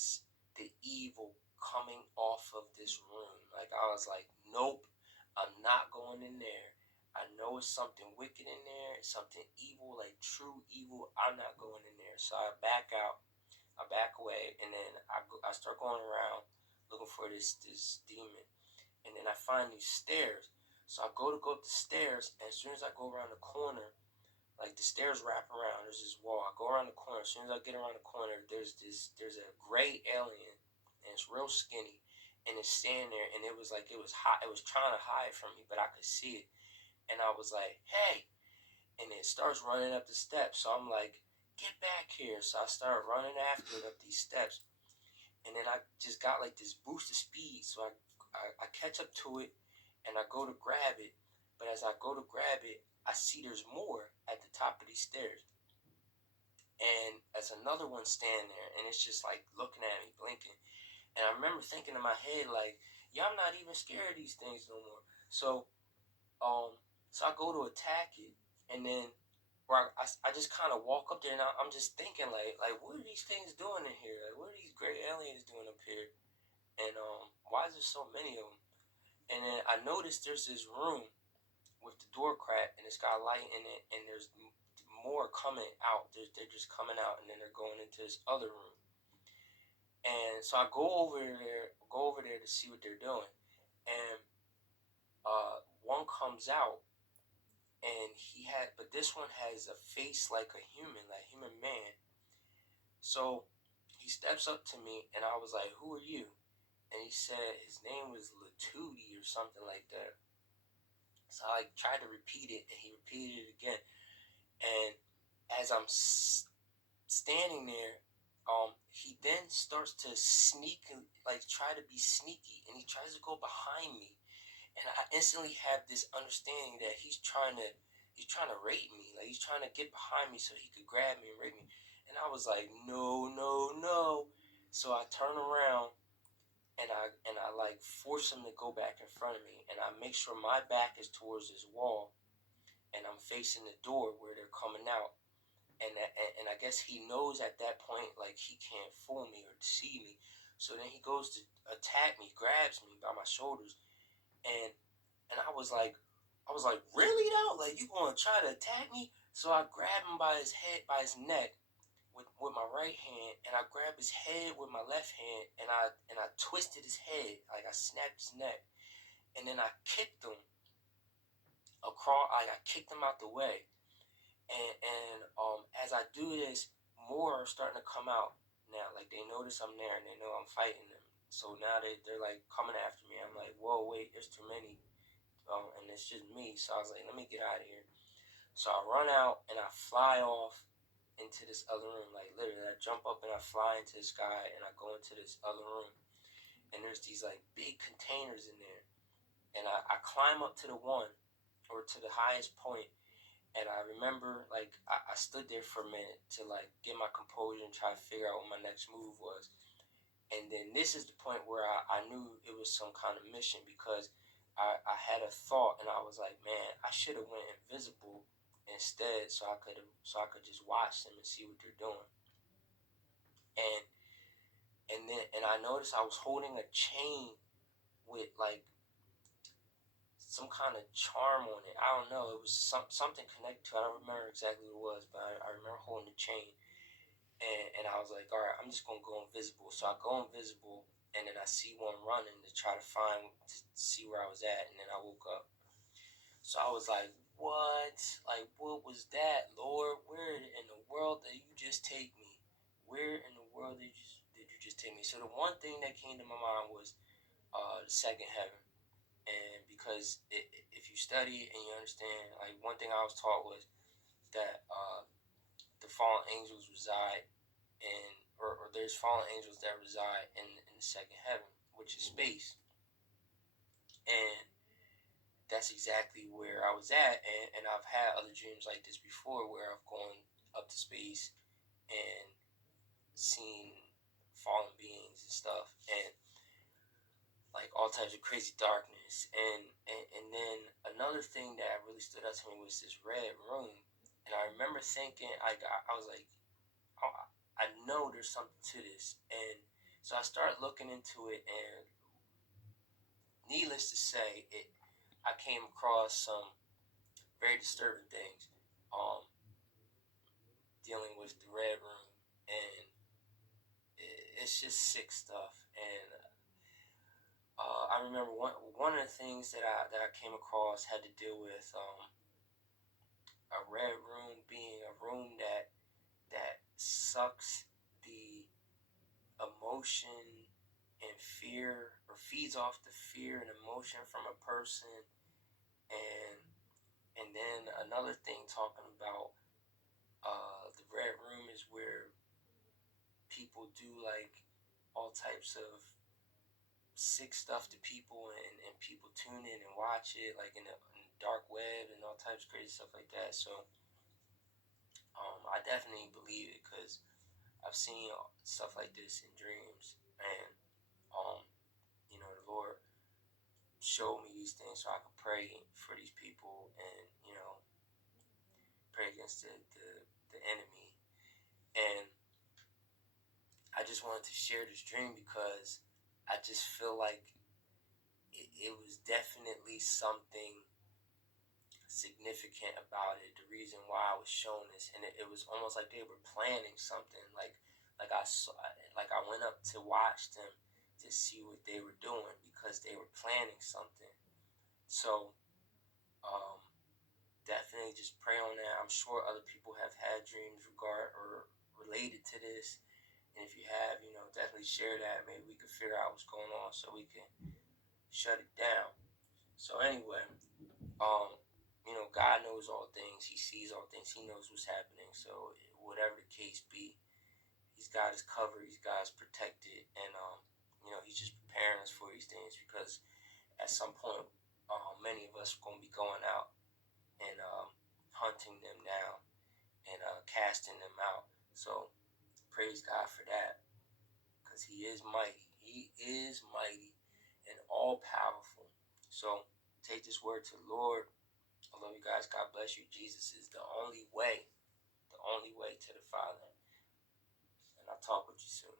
sense the evil coming off of this room. Like, I was like, nope, I'm not going in there. I know it's something wicked in there, it's something evil, like true evil. I'm not going in there. So I back out, I back away, and then I start going around looking for this demon. And then I find these stairs. So I go up the stairs, and as soon as I go around the corner, like the stairs wrap around, there's this wall. I go around the corner. As soon as I get around the corner, there's a gray alien, and it's real skinny, and it's standing there, and it was like it was trying to hide from me, but I could see it. And I was like, hey, and it starts running up the steps. So I'm like, get back here. So I start running after it up these steps. And then I just got like this boost of speed. So I catch up to it, and I go to grab it. But as I go to grab it, I see there's more at the top of these stairs. And as another one standing there, and it's just like looking at me, blinking. And I remember thinking in my head, like, yeah, I'm not even scared of these things no more. So I go to attack it, and then I just kind of walk up there, and I'm just thinking, like what are these things doing in here? Like, what are these gray aliens doing up here? And why is there so many of them? And then I noticed there's this room with the door cracked, and it's got light in it, and there's more coming out. They're just coming out, and then they're going into this other room. And so I go over there to see what they're doing, and one comes out, and but this one has a face like a human man. So he steps up to me, and I was like, "Who are you?" And he said his name was Latuti or something like that. So I tried to repeat it, and he repeated it again. And as I'm standing there, he then starts to sneak, like try to be sneaky, and he tries to go behind me. And I instantly have this understanding that he's trying to rape me. Like, he's trying to get behind me so he could grab me and rape me. And I was like, no, no, no. So I turn around, and I like force him to go back in front of me, and I make sure my back is towards this wall, and I'm facing the door where they're coming out. And I guess he knows at that point, like, he can't fool me or deceive me. So then he goes to attack me, grabs me by my shoulders, and I was like, really though? Like, you gonna try to attack me? So I grab him by his head, by his neck, with my right hand, and I grabbed his head with my left hand, and I twisted his head, like I snapped his neck, and then I kicked him across. I kicked him out the way, and as I do this, more are starting to come out now. Like, they notice I'm there, and they know I'm fighting them. So now they're like coming after me. I'm like, whoa, wait, there's too many. And it's just me. So I was like, let me get out of here. So I run out, and I fly off into this other room. Like, literally, I jump up and I fly into the sky, and I go into this other room. And there's these like big containers in there. And I climb up to the one, or to the highest point. And I remember, like, I stood there for a minute to like get my composure and try to figure out what my next move was. And then this is the point where I knew it was some kind of mission, because I had a thought, and I was like, man, I should have went invisible instead, so I could just watch them and see what they're doing. And I noticed I was holding a chain with like some kind of charm on it. I don't know. It was something connected to it. I don't remember exactly what it was, but I remember holding the chain. And I was like, all right, I'm just going to go invisible. So I go invisible, and then I see one running to try to see where I was at, and then I woke up. So I was like, what? Like, what was that, Lord? Where in the world did you just take me? Where in the world did you just take me? So the one thing that came to my mind was the second heaven. And because if you study and you understand, like, one thing I was taught was that the fallen angels reside or there's fallen angels that reside in the second heaven, which is space. And that's exactly where I was at. And I've had other dreams like this before, where I've gone up to space and seen fallen beings and stuff, and like all types of crazy darkness. And then another thing that really stood out to me was this red room. And I remember thinking, I was like, I know there's something to this. And So I started looking into it, and needless to say, I came across some very disturbing things dealing with the Red Room, and it's just sick stuff. And I remember one of the things that I came across had to deal with a Red Room being a room that sucks the emotion and fear, or feeds off the fear and emotion from a person. And then another thing, talking about the Red Room, is where people do like all types of sick stuff to people, and people tune in and watch it, like in the dark web and all types of crazy stuff like that. So I definitely believe it, because I've seen stuff like this in dreams, and the Lord showed me these things so I could pray for these people, and pray against the enemy. And I just wanted to share this dream because I just feel like it was definitely something significant about it. The reason why I was shown this, and it was almost like they were planning something. Like I saw, like I went up to watch them to see what they were doing, because they were planning something. So definitely just pray on that. I'm sure other people have had dreams related to this, and if you have, definitely share that. Maybe we could figure out what's going on so we can shut it down. So anyway, God knows all things. He sees all things. He knows what's happening. So whatever the case be, He's got us covered. He's got us protected, and He's just preparing us for these things, because at some point, many of us are going to be going out and hunting them down and casting them out. So praise God for that, because He is mighty. He is mighty and all powerful. So take this word to the Lord. I love you guys. God bless you. Jesus is the only way to the Father. And I'll talk with you soon.